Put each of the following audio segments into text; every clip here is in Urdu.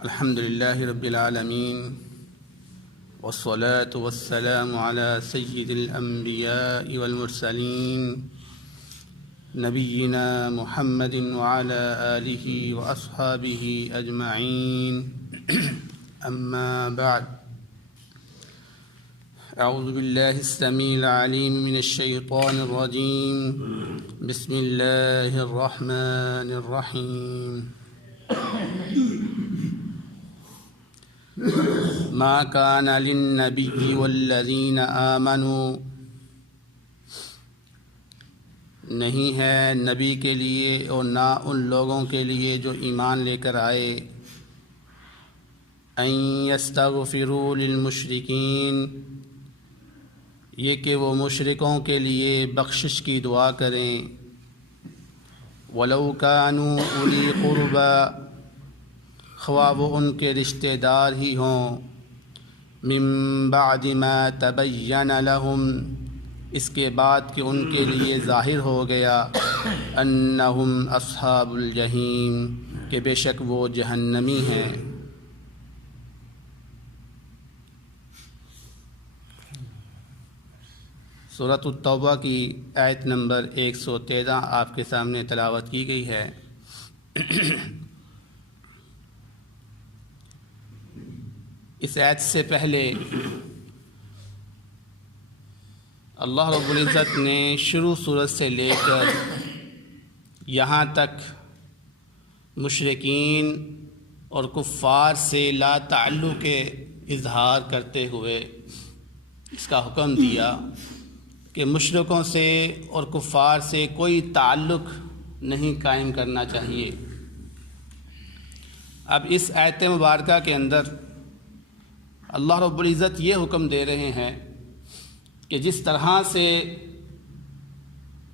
الحمد لله رب العالمين والصلاة والسلام على سيد الأنبياء والمرسلين نبينا محمد وعلى آله وأصحابه أجمعين أما بعد أعوذ بالله السميع العليم من الشيطان الرجيم بسم الله الرحمن الرحيم ما كان للنبي والذين آمنوا نہیں ہے نبی کے لیے اور نہ ان لوگوں کے لیے جو ایمان لے کر آئے ان یستغفروا للمشرکین یہ کہ وہ مشرکوں کے لیے بخشش کی دعا کریں ولو كانوا اولی قربا خواہ وہ ان کے رشتہ دار ہی ہوں من بعد ما تبین لهم اس کے بعد کہ ان کے لیے ظاہر ہو گیا انہم اصحاب الجحیم کہ بے شک وہ جہنمی ہیں۔ سورۃ التوبہ کی آیت نمبر 113 آپ کے سامنے تلاوت کی گئی ہے۔ اس آیت سے پہلے اللہ رب العزت نے شروع سورت سے لے کر یہاں تک مشرکین اور کفار سے لا تعلق کے اظہار کرتے ہوئے اس کا حکم دیا کہ مشرکوں سے اور کفار سے کوئی تعلق نہیں قائم کرنا چاہیے۔ اب اس آیت مبارکہ کے اندر اللہ رب العزت یہ حکم دے رہے ہیں کہ جس طرح سے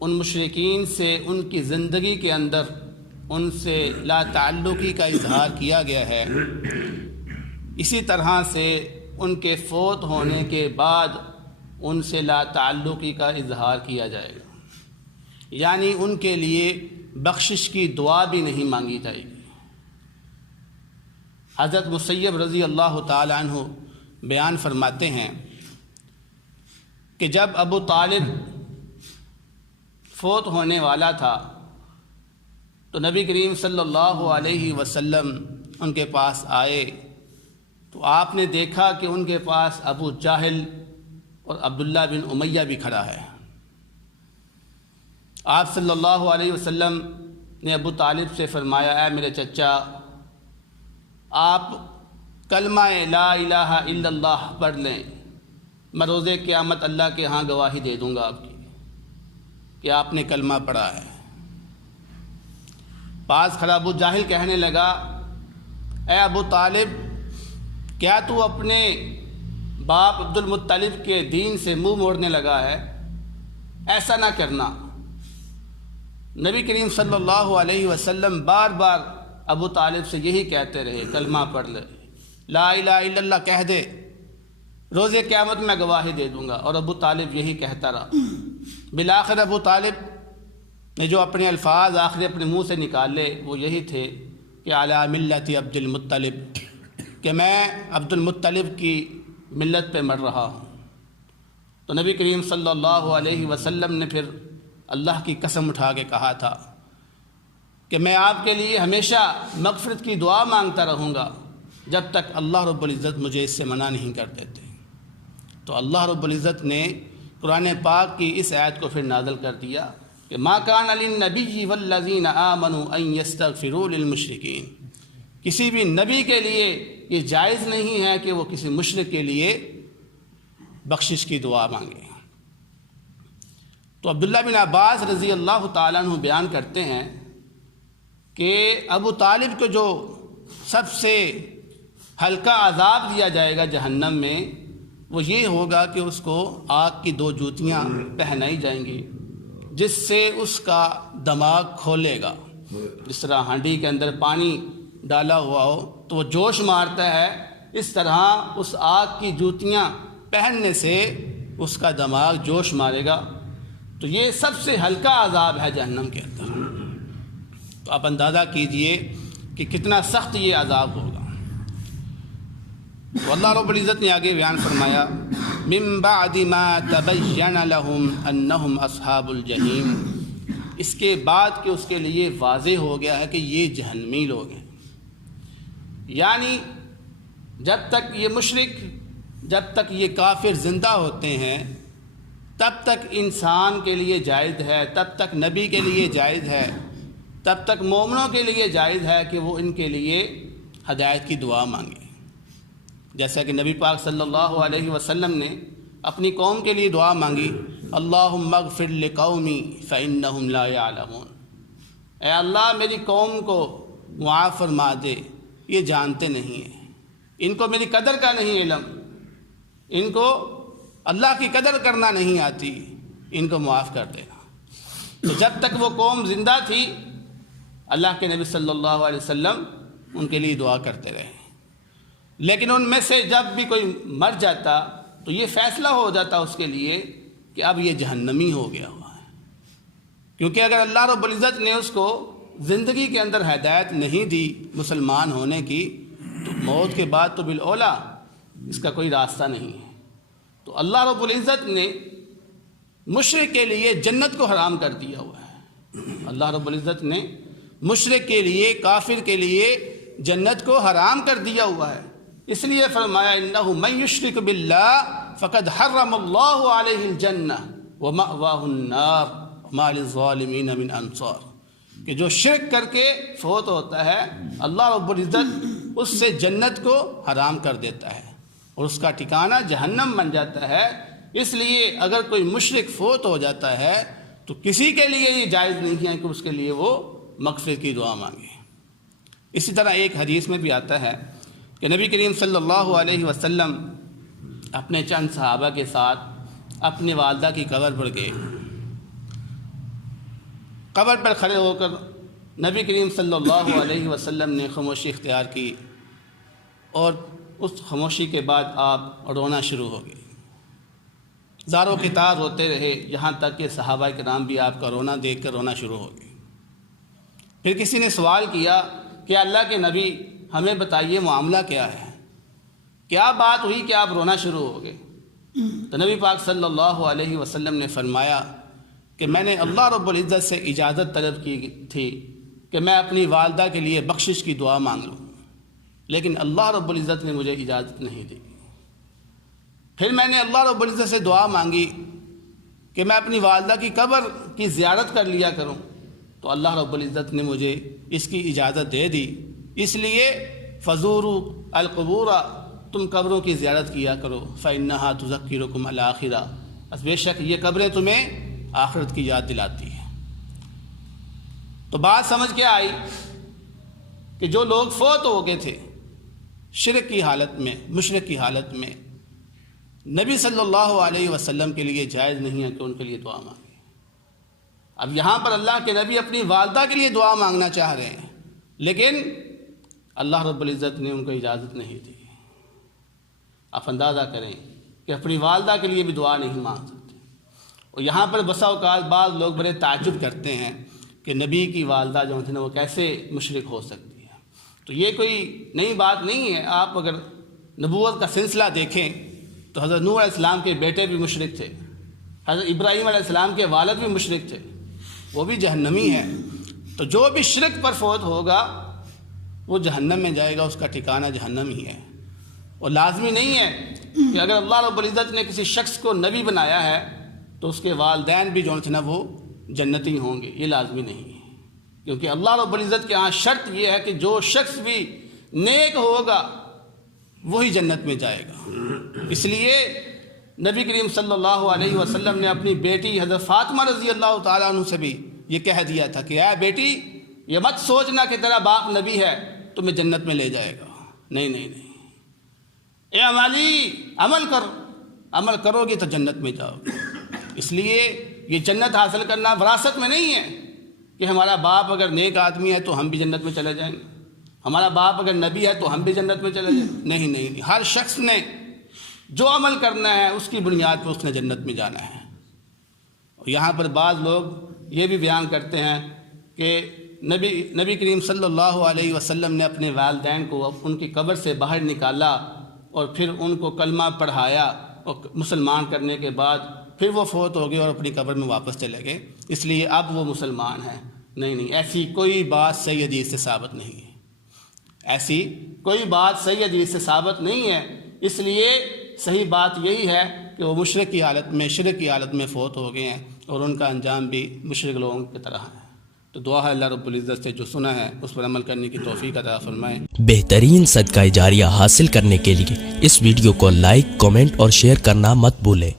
ان مشرکین سے ان کی زندگی کے اندر ان سے لا تعلقی کا اظہار کیا گیا ہے، اسی طرح سے ان کے فوت ہونے کے بعد ان سے لا تعلقی کا اظہار کیا جائے گا، یعنی ان کے لیے بخشش کی دعا بھی نہیں مانگی جائے گی۔ حضرت مسیب رضی اللہ تعالی عنہ بیان فرماتے ہیں کہ جب ابو طالب فوت ہونے والا تھا تو نبی کریم صلی اللہ علیہ وسلم ان کے پاس آئے تو آپ نے دیکھا کہ ان کے پاس ابو جہل اور عبداللہ بن امیہ بھی کھڑا ہے۔ آپ صلی اللہ علیہ وسلم نے ابو طالب سے فرمایا، اے میرے چچا، آپ کلمہ لا الہ الا اللہ پڑھ لیں، میں روز قیامت اللہ کے ہاں گواہی دے دوں گا آپ کی کہ آپ نے کلمہ پڑھا ہے۔ پاس کھڑا ابو جاہل کہنے لگا، اے ابو طالب، کیا تو اپنے باپ عبد المطلب کے دین سے منہ موڑنے لگا ہے؟ ایسا نہ کرنا۔ نبی کریم صلی اللہ علیہ وسلم بار بار ابو طالب سے یہی کہتے رہے، کلمہ پڑھ لے، لا الہ الا اللہ کہہ دے، روز قیامت میں گواہی دے دوں گا، اور ابو طالب یہی کہتا رہا۔ بالآخر ابو طالب نے جو اپنے الفاظ آخر اپنے منہ سے نکالے وہ یہی تھے کہ علی ملت عبد المطلب، کہ میں عبد المطلب کی ملت پہ مر رہا ہوں۔ تو نبی کریم صلی اللہ علیہ وسلم نے پھر اللہ کی قسم اٹھا کے کہا تھا کہ میں آپ کے لیے ہمیشہ مغفرت کی دعا مانگتا رہوں گا جب تک اللہ رب العزت مجھے اس سے منع نہیں کر دیتے۔ تو اللہ رب العزت نے قرآن پاک کی اس آیت کو پھر نازل کر دیا کہ ما کان للنبی والذین آمنوا ان یستغفروا للمشرکین، کسی بھی نبی کے لیے یہ جائز نہیں ہے کہ وہ کسی مشرک کے لیے بخشش کی دعا مانگے۔ تو عبداللہ بن عباس رضی اللہ تعالیٰ عنہ بیان کرتے ہیں کہ ابو طالب کو جو سب سے ہلکا عذاب دیا جائے گا جہنم میں وہ یہ ہوگا کہ اس کو آگ کی 2 جوتیاں پہنائی جائیں گی جس سے اس کا دماغ کھولے گا۔ جس طرح ہانڈی کے اندر پانی ڈالا ہوا ہو تو وہ جوش مارتا ہے، اس طرح اس آگ کی جوتیاں پہننے سے اس کا دماغ جوش مارے گا۔ تو یہ سب سے ہلکا عذاب ہے جہنم کے اندر۔ تو آپ اندازہ کیجئے کہ کتنا سخت یہ عذاب ہوگا۔ تو اللہ رب العزت نے آگے بیان فرمایا من بعد ما تبین لهم انہم اصحاب الجحیم، اس کے بعد کہ اس کے لیے واضح ہو گیا ہے کہ یہ جہنمی لوگ ہیں۔ یعنی جب تک یہ مشرک، جب تک یہ کافر زندہ ہوتے ہیں تب تک انسان کے لیے جائز ہے، تب تک نبی کے لیے جائز ہے، تب تک مومنوں کے لیے جائز ہے کہ وہ ان کے لیے ہدایت کی دعا مانگے۔ جیسا کہ نبی پاک صلی اللہ علیہ وسلم نے اپنی قوم کے لیے دعا مانگی، اللہم اغفر لقومی فإنہم لا یعلمون، اے اللہ میری قوم کو معاف فرما دے، یہ جانتے نہیں ہیں، ان کو میری قدر کا نہیں علم، ان کو اللہ کی قدر کرنا نہیں آتی، ان کو معاف کر دینا۔ تو جب تک وہ قوم زندہ تھی اللہ کے نبی صلی اللہ علیہ وسلم ان کے لیے دعا کرتے رہے، لیکن ان میں سے جب بھی کوئی مر جاتا تو یہ فیصلہ ہو جاتا اس کے لیے کہ اب یہ جہنمی ہو گیا ہوا ہے، کیونکہ اگر اللہ رب العزت نے اس کو زندگی کے اندر ہدایت نہیں دی مسلمان ہونے کی تو موت کے بعد تو بالاولیٰ اس کا کوئی راستہ نہیں ہے۔ تو اللہ رب العزت نے مشرک کے لیے جنت کو حرام کر دیا ہوا ہے، اللہ رب العزت نے مشرک کے لیے، کافر کے لیے جنت کو حرام کر دیا ہوا ہے، اس لیے فرمایا انہ من یشرک باللہ فقد حرم اللہ علیہ الجنہ ومأواہ النار وما للظالمین من انصار، کہ جو شرک کر کے فوت ہوتا ہے اللہ رب العزت اس سے جنت کو حرام کر دیتا ہے اور اس کا ٹھکانہ جہنم بن جاتا ہے۔ اس لیے اگر کوئی مشرک فوت ہو جاتا ہے تو کسی کے لیے یہ جائز نہیں ہے کہ اس کے لیے وہ مغفرت کی دعا مانگے۔ اسی طرح ایک حدیث میں بھی آتا ہے کہ نبی کریم صلی اللہ علیہ وسلم اپنے چند صحابہ کے ساتھ اپنی والدہ کی قبر پر گئے، قبر پر کھڑے ہو کر نبی کریم صلی اللہ علیہ وسلم نے خاموشی اختیار کی اور اس خاموشی کے بعد آپ رونا شروع ہو گئے، زاروں کے تار روتے رہے، یہاں تک کہ صحابہ کرام بھی آپ کا رونا دیکھ کر رونا شروع ہو گئے۔ پھر کسی نے سوال کیا کہ اللہ کے نبی ہمیں بتائیے معاملہ کیا ہے، کیا بات ہوئی کہ آپ رونا شروع ہو گئے؟ تو نبی پاک صلی اللہ علیہ وسلم نے فرمایا کہ میں نے اللہ رب العزت سے اجازت طلب کی تھی کہ میں اپنی والدہ کے لیے بخشش کی دعا مانگ لوں، لیکن اللہ رب العزت نے مجھے اجازت نہیں دی۔ پھر میں نے اللہ رب العزت سے دعا مانگی کہ میں اپنی والدہ کی قبر کی زیارت کر لیا کروں، تو اللہ رب العزت نے مجھے اس کی اجازت دے دی، اس لیے فزوروا القبور، تم قبروں کی زیارت کیا کرو، فإنہا تذکرکم الآخرہ، بس بے شک یہ قبریں تمہیں آخرت کی یاد دلاتی ہیں۔ تو بات سمجھ کے آئی کہ جو لوگ فوت ہو گئے تھے شرک کی حالت میں، مشرک کی حالت میں، نبی صلی اللہ علیہ وسلم کے لیے جائز نہیں ہے کہ ان کے لیے دعا مانگے۔ اب یہاں پر اللہ کے نبی اپنی والدہ کے لیے دعا مانگنا چاہ رہے ہیں، لیکن اللہ رب العزت نے ان کو اجازت نہیں دی۔ آپ اندازہ کریں کہ اپنی والدہ کے لیے بھی دعا نہیں مانگ سکتے، اور یہاں پر بسا اوقات بعض لوگ بڑے تعجب کرتے ہیں کہ نبی کی والدہ جو تھی نا وہ کیسے مشرک ہو سکتی ہے۔ تو یہ کوئی نئی بات نہیں ہے، آپ اگر نبوت کا سلسلہ دیکھیں تو حضرت نوح علیہ السلام کے بیٹے بھی مشرک تھے، حضرت ابراہیم علیہ السلام کے والد بھی مشرک تھے، وہ بھی جہنمی ہیں۔ تو جو بھی شرک پر فوت ہوگا وہ جہنم میں جائے گا، اس کا ٹھکانہ جہنم ہی ہے۔ اور لازمی نہیں ہے کہ اگر اللہ رب العزت نے کسی شخص کو نبی بنایا ہے تو اس کے والدین بھی جو نا وہ جنتی ہوں گے، یہ لازمی نہیں ہے، کیونکہ اللہ رب العزت کے ہاں شرط یہ ہے کہ جو شخص بھی نیک ہوگا وہی جنت میں جائے گا۔ اس لیے نبی کریم صلی اللہ علیہ وسلم نے اپنی بیٹی حضرت فاطمہ رضی اللہ تعالیٰ عنہ سے بھی یہ کہہ دیا تھا کہ اے بیٹی یہ مت سوچنا کہ تیرا باپ نبی ہے تمہیں جنت میں لے جائے گا، نہیں نہیں نہیں، اے عملی عمل کرو گی تو جنت میں جاؤ گے۔ اس لیے یہ جنت حاصل کرنا وراثت میں نہیں ہے کہ ہمارا باپ اگر نیک آدمی ہے تو ہم بھی جنت میں چلے جائیں گے، ہمارا باپ اگر نبی ہے تو ہم بھی جنت میں چلے جائیں گے، نہیں نہیں نہیں، ہر شخص نے جو عمل کرنا ہے اس کی بنیاد پر اس نے جنت میں جانا ہے۔ اور یہاں پر بعض لوگ یہ بھی بیان کرتے ہیں کہ نبی کریم صلی اللہ علیہ وسلم نے اپنے والدین کو ان کی قبر سے باہر نکالا اور پھر ان کو کلمہ پڑھایا اور مسلمان کرنے کے بعد پھر وہ فوت ہو گئے اور اپنی قبر میں واپس چلے گئے، اس لیے اب وہ مسلمان ہیں؟ نہیں، ایسی کوئی بات صحیح حدیث سے ثابت نہیں ہے، ایسی کوئی بات صحیح حدیث سے ثابت نہیں ہے۔ اس لیے صحیح بات یہی ہے کہ وہ مشرک کی حالت میں، شرک کی حالت میں فوت ہو گئے ہیں اور ان کا انجام بھی مشرک لوگوں کی طرح ہے۔ تو دعا ہے اللہ رب العزت سے جو سنا ہے اس پر عمل کرنے کی توفیق عطا فرمائے۔ بہترین صدقہ جاریہ حاصل کرنے کے لیے اس ویڈیو کو لائک، کمنٹ اور شیئر کرنا مت بھولیں۔